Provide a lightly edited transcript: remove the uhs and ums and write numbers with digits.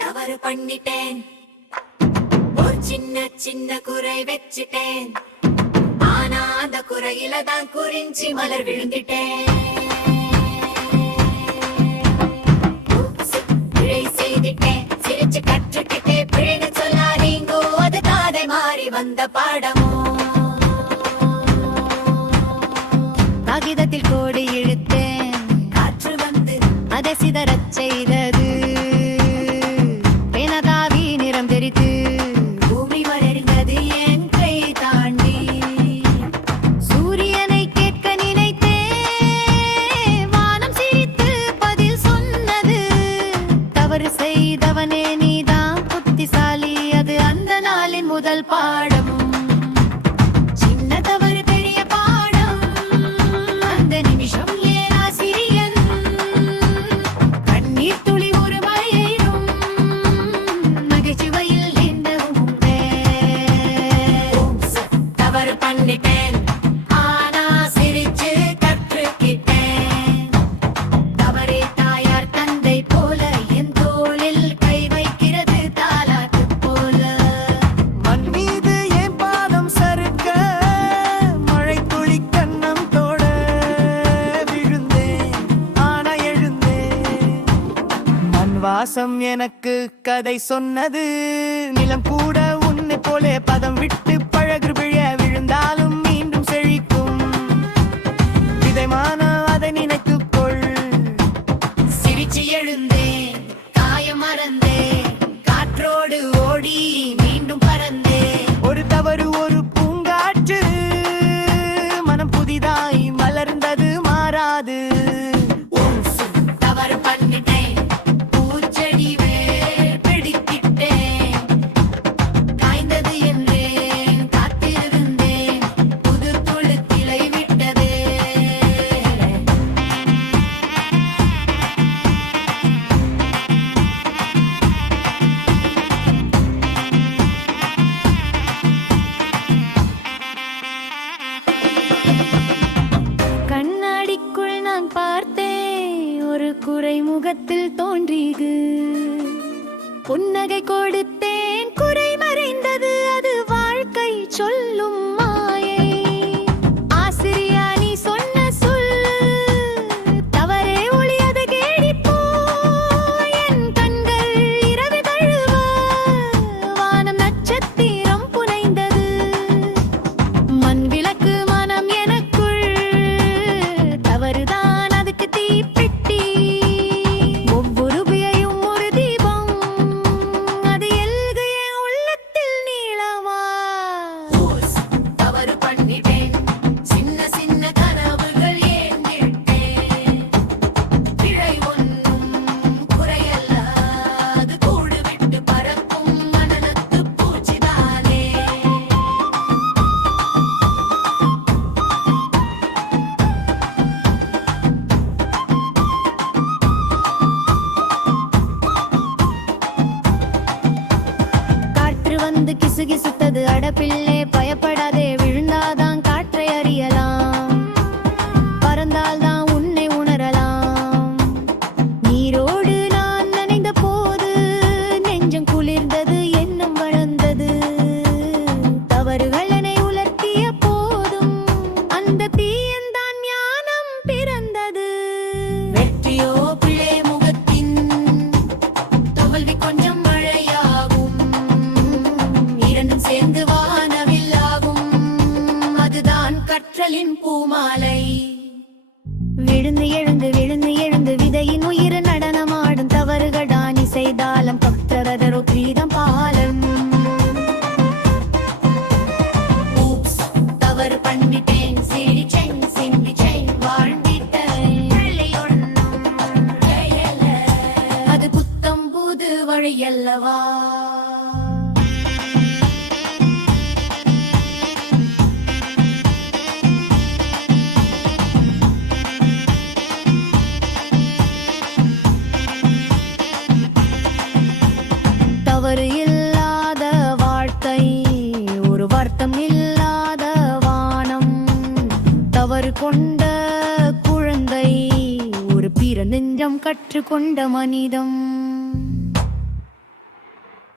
தவறு பண்ணிட்டேன், ஒரு சின்ன சின்ன குறை வச்சிட்டேன். ஆனா அந்த குறையில தான் குறிஞ்சி மலர் விழுந்துட்டேன். பிழை செய்துட்டேன், சிரிச்சு கற்றுக்கிட்டே பிழைன்னு சொல்லாதீங்கோ, அது காதை மாறி வந்த பாடமோ. காகிதத்தில் கோடி இழுத்தேன், காற்று வந்து அதை சிதறச் செய்தது. பேனதாவி நிறம் தெரித்து பூமி வளர்ந்தது என் கை தாண்டி. சூரியனை கேட்க நினைத்தேன், வானம் சிரித்து பதில் சொன்னது. தவறு செய்தவனே நீதான் புத்திசாலி, அது அந்த நாளின் முதல் பாடம். சின்ன தவறு பெரிய பாடம், அந்த நிமிஷம் ஏன் ஆசிரியன் கண்ணீர் துளி ஒரு மழையிலும் நகைச்சுவையில் எந்தவும் தவறு பண்ணிட்டேன், ஆனா சிரிச்சு கற்றுக்கிட்டேன். தவறே தாயார் தந்தை போல என் தோளில் கை வைக்கிறது தாலாட்டு போல. மண் மீது என் பாதம் சறுக்க, மழை துளி கன்னம் தோட விழுந்தேன், ஆனா எழுந்தேன். மண் வாசம் எனக்கு கதை சொன்னது, நிலம் கூட உன்னை போலே பதம் விட்டு பழகு விழ விழுந்தாலும் மீண்டும் செழிக்கும். விதைமான அதை நினைத்துக்கொள். சிரிச்சு எழுந்தேன், காயம் மறந்தேன், காற்றோடு ஓடி மீண்டும் பறந்தேன். ஒரு தவறு ஒரு பூங்காற்று, மனம் புதிதாய் மலர்ந்தது மாறாது. தவறு பண்ணிட்டேன், பூச்செடி வேர் பிடித்திட்டேன். காய்ந்தது என்றேன், காத்திருந்தேன், புது துளுத்திலை விட்டதே. கண்ணாடிக்குள் நான் பார்த்தேன், ஒரு குறை முகத்தில் தோன்றியது. புன்னகை கொடுத்தேன், குறை மறைந்தது, அது வாழ்க்கை சொல்லும் மாயை. ஆசிரியா நீ சொன்ன சொல், தவறே ஒளியது கேடிப்போ. என் கண்கள் இரவு தழுவ, வானம் நட்சத்திரம் புனைந்தது. மண் விளக்கு மனம் எனக்குள், தவறுதான் அதுக்கு தீப்பெட்டி. ஒவ்வொரு பிழையும் ஒரு தீபம், அது எல்கு என் உள்ளத்தில் நீளமா. தவறு பண்ணிட்டேன், சின்ன சின்ன கனவுகள் ஏந்திட்டேன். பிழை ஒன்றும் குறையல்ல, அது கூடு விட்டு பறக்கும் மனநத்து பூச்சிதானே. காற்று வந்து கிசுகிசுத்தது, அடப்பிள்ளை பயப்படாதே, விழுந்தாதான் காற்றை அறியலாம், பறந்தால்தான் உன்னை உணரலாம். நீரோடு நான் நனைந்த போது நெஞ்சம் குளிர்ந்தது, எண்ணம் வளர்ந்தது. தவறுகள் என்னை உலர்த்திய போதும் அந்த தீயந்தான் ஞானம் பிறந்தது. வெற்றியோ பிள்ளை முகத்தின், தோல்வி கொஞ்சம் மழையாகும். இரண்டும் சேர்ந்து வானவில்லாகும், அதுதான் கற்றலின் பூமாலை. விழுந்து எழுந்து விழுந்து எழுந்து விதையின் உயிர் நடனமாடும். தவறுகள் தானி செய்தாலும் பக்தரதரோ கிரீதம் பாலம். தவறு பண்ணிட்டேன், சிரிச்சேன், சிந்திச்சேன், வாழ்ந்திட்டேன். பிழை ஒன்றும் குறையல்ல, அது புத்தம் புது வழியல்லவா. தவறு இல்லாத வாழ்க்கை, ஒரு வருத்தம் இல்லாத வானம். தவறு கொண்ட குழந்தை, ஒரு பிற நெஞ்சம் கற்றுக்கொண்ட மனிதம்.